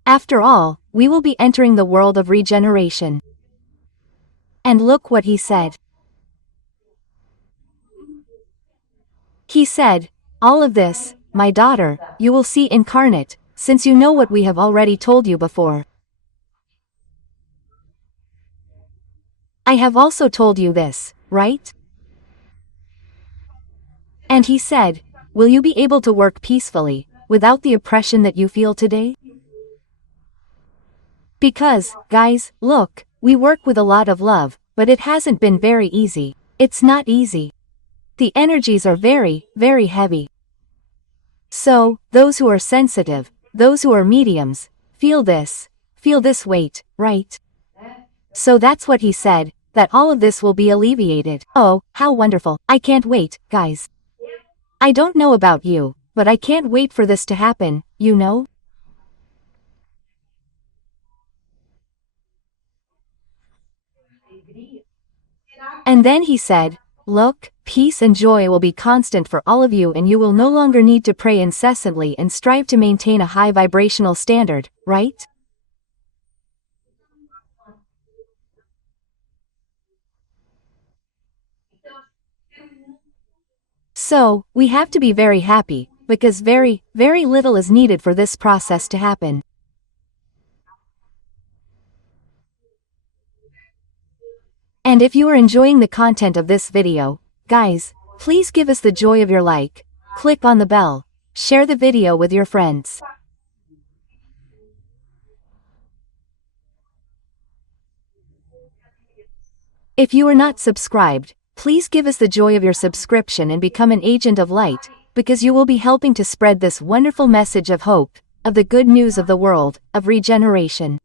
After all, we will be entering the world of regeneration. And look what he said. He said, all of this, my daughter, you will see incarnate, since you know what we have already told you before. I have also told you this, right? And he said, will you be able to work peacefully, without the oppression that you feel today? Because, guys, look, we work with a lot of love, but it hasn't been very easy. It's not easy. The energies are very, very heavy. So, those who are sensitive, those who are mediums, feel this weight, right? So that's what he said, that all of this will be alleviated. Oh, how wonderful. I can't wait, guys. I don't know about you, but I can't wait for this to happen, you know? And then he said, look, peace and joy will be constant for all of you, and you will no longer need to pray incessantly and strive to maintain a high vibrational standard, right? So, we have to be very happy, because very, very little is needed for this process to happen. And if you are enjoying the content of this video, guys, please give us the joy of your like, click on the bell, share the video with your friends. If you are not subscribed, please give us the joy of your subscription and become an agent of light, because you will be helping to spread this wonderful message of hope, of the good news of the world, of regeneration.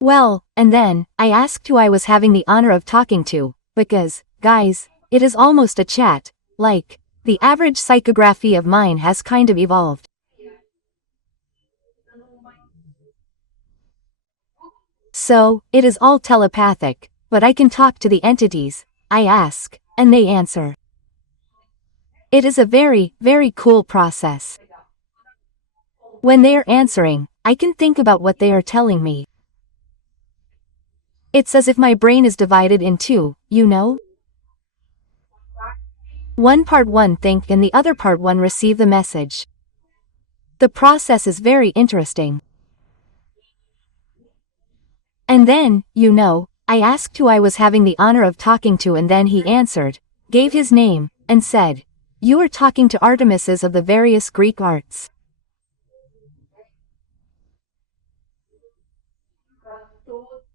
Well, and then, I asked who I was having the honor of talking to, because, guys, it is almost a chat, like, the average psychography of mine has kind of evolved. So, it is all telepathic, but I can talk to the entities, I ask, and they answer. It is a very, very cool process. When they are answering, I can think about what they are telling me. It's as if my brain is divided in two, you know? One part one think and the other part one receive the message. The process is very interesting. And then, you know, I asked who I was having the honor of talking to, and then he answered, gave his name, and said, "You are talking to Artemises of the various Greek arts."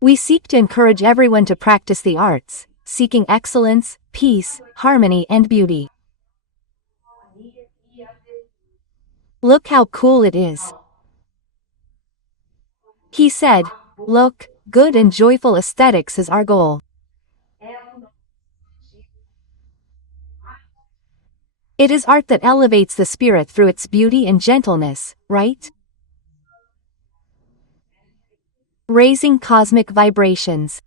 We seek to encourage everyone to practice the arts, seeking excellence, peace, harmony and beauty. Look how cool it is. He said, look, good and joyful aesthetics is our goal. It is art that elevates the spirit through its beauty and gentleness, right? Raising cosmic vibrations.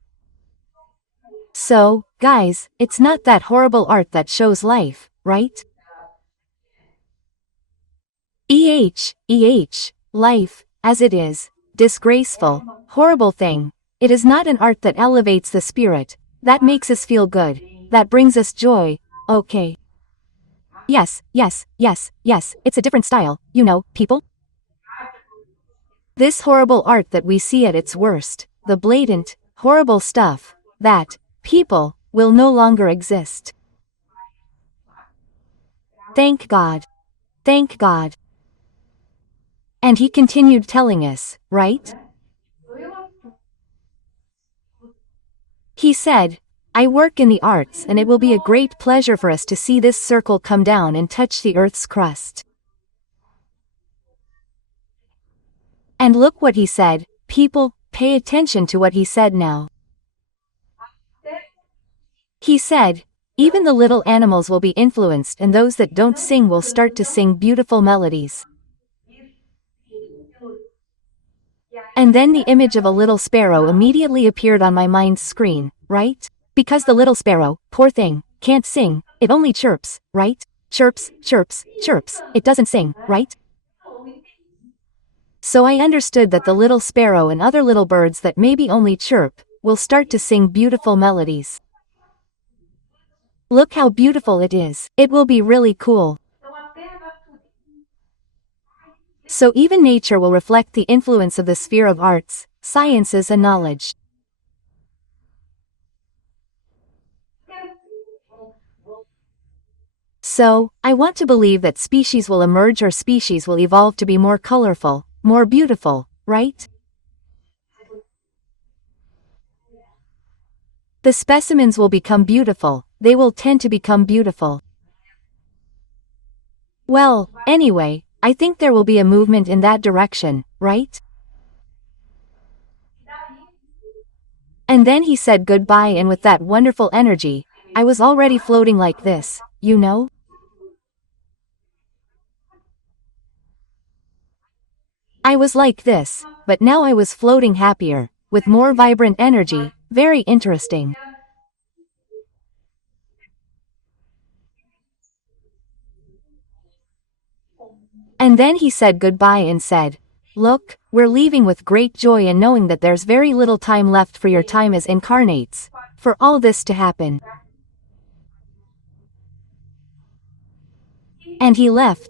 So, guys, it's not that horrible art that shows life, right? Life, as it is, disgraceful, horrible thing. It is not an art that elevates the spirit, that makes us feel good, that brings us joy, okay. Yes, it's a different style, you know, people. This horrible art that we see at its worst, the blatant, horrible stuff, that, people, will no longer exist. Thank God. Thank God. And he continued telling us, right? He said, I work in the arts and it will be a great pleasure for us to see this circle come down and touch the earth's crust. And look what he said, people, pay attention to what he said now. He said, even the little animals will be influenced and those that don't sing will start to sing beautiful melodies. And then the image of a little sparrow immediately appeared on my mind's screen, right? Because the little sparrow, poor thing, can't sing, it only chirps, right? Chirps, chirps, chirps, it doesn't sing, right? So I understood that the little sparrow and other little birds that maybe only chirp, will start to sing beautiful melodies. Look how beautiful it is. It will be really cool. So even nature will reflect the influence of the sphere of arts, sciences and knowledge. So, I want to believe that species will emerge or species will evolve to be more colorful, more beautiful, right? The specimens will become beautiful, they will tend to become beautiful. Well, anyway, I think there will be a movement in that direction, right? And then he said goodbye, and with that wonderful energy, I was already floating like this, you know? I was like this, but now I was floating happier, with more vibrant energy, very interesting. And then he said goodbye and said, look, we're leaving with great joy and knowing that there's very little time left for your time as incarnates, for all this to happen. And he left,